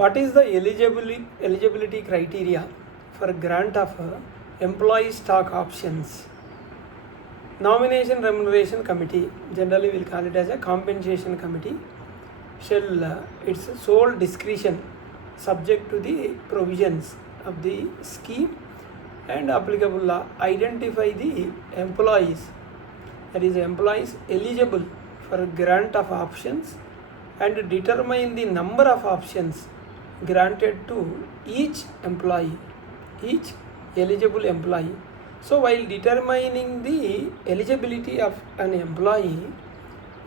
What is the eligibility criteria for grant of employee stock options? Nomination Remuneration Committee, generally we'll call it as a compensation committee, shall its sole discretion, subject to the provisions of the scheme and applicable law, identify the employees, that is employees eligible for grant of options, and determine the number of options granted to each employee, each eligible employee. So while determining the eligibility of an employee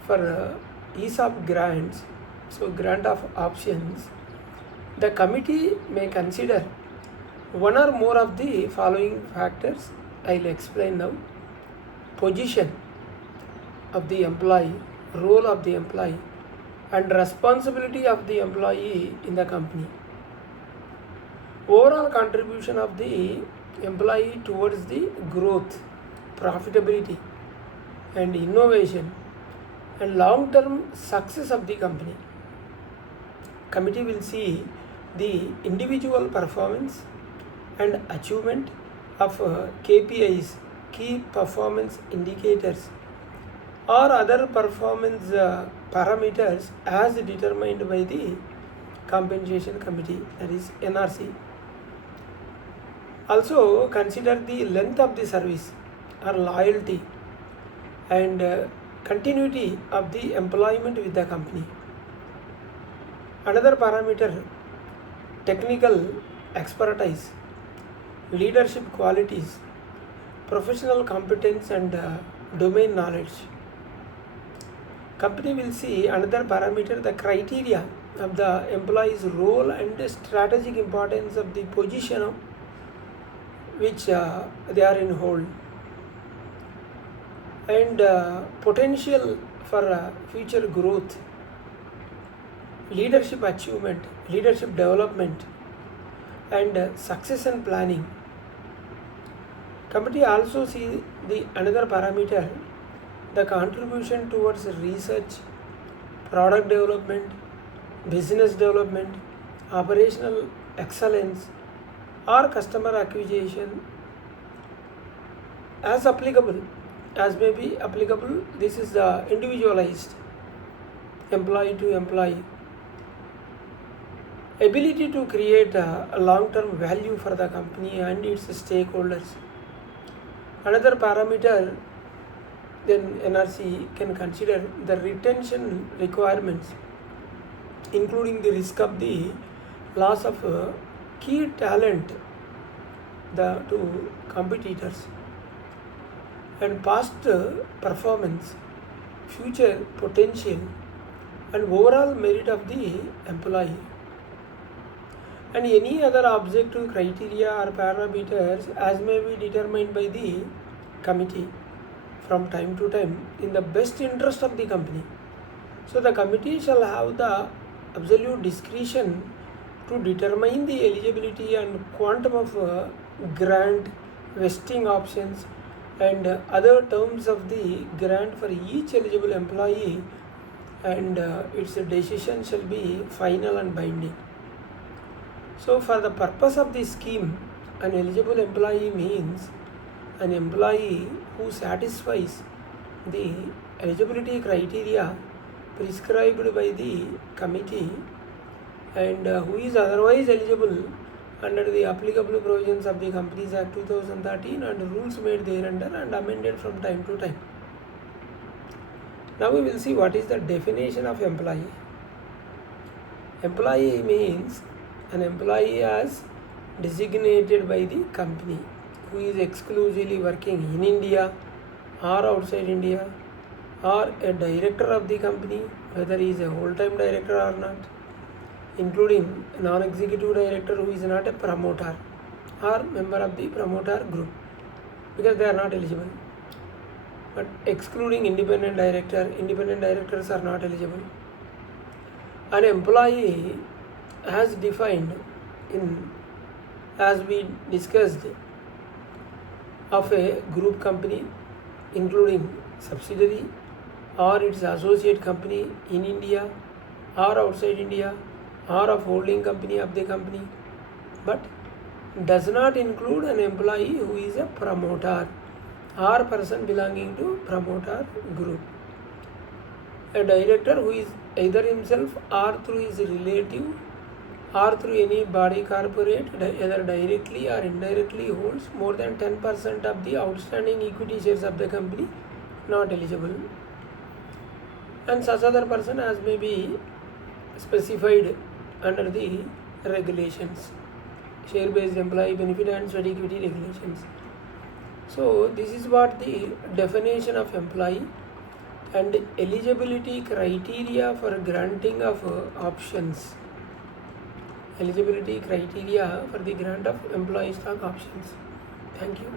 for ESOP grants, so grant of options, the committee may consider one or more of the following factors. I'll explain now. Position of the employee, role of the employee, and responsibility of the employee in the company. Overall contribution of the employee towards the growth, profitability, and innovation, and long-term success of the company. Committee will see the individual performance and achievement of KPIs, key performance indicators, or other performance parameters as determined by the compensation committee, that is NRC. Also consider the length of the service or loyalty and continuity of the employment with the company. Another parameter, technical expertise, leadership qualities, professional competence, and domain knowledge. Company will see another parameter, the criteria of the employee's role and the strategic importance of the position which they are in hold, and potential for future growth, leadership achievement, leadership development, and succession planning. Committee also see the another parameter, the contribution towards research, product development, business development, operational excellence, or customer acquisition as applicable, as may be applicable. This is the individualized, employee to employee. Ability to create a long-term value for the company and its stakeholders. Another parameter, then NRC can consider the retention requirements, including the risk of the loss of key talent to competitors, and past performance, future potential, and overall merit of the employee. And any other objective criteria or parameters as may be determined by the committee from time to time in the best interest of the company. So the committee shall have the absolute discretion to determine the eligibility and quantum of grant, vesting options, and other terms of the grant for each eligible employee, and its decision shall be final and binding. So for the purpose of this scheme, an eligible employee means an employee who satisfies the eligibility criteria prescribed by the committee and who is otherwise eligible under the applicable provisions of the Companies Act 2013 and rules made thereunder and amended from time to time. Now we will see what is the definition of employee. Employee means an employee as designated by the company who is exclusively working in India or outside India, or a director of the company, whether he is a whole-time director or not, including a non-executive director who is not a promoter or member of the promoter group, because they are not eligible. But excluding independent directors are not eligible. An employee as defined in, as we discussed, of a group company including subsidiary or its associate company in India or outside India, or of holding company of the company, but does not include an employee who is a promoter or person belonging to promoter group. A director who is either himself or through his relative or through any body corporate, either directly or indirectly holds more than 10% of the outstanding equity shares of the company, not eligible. And such other person as may be specified under the regulations, share-based employee benefit and sweat equity regulations. So this is what the definition of employee and eligibility criteria for granting of options. Eligibility criteria for the grant of employee stock options. Thank you.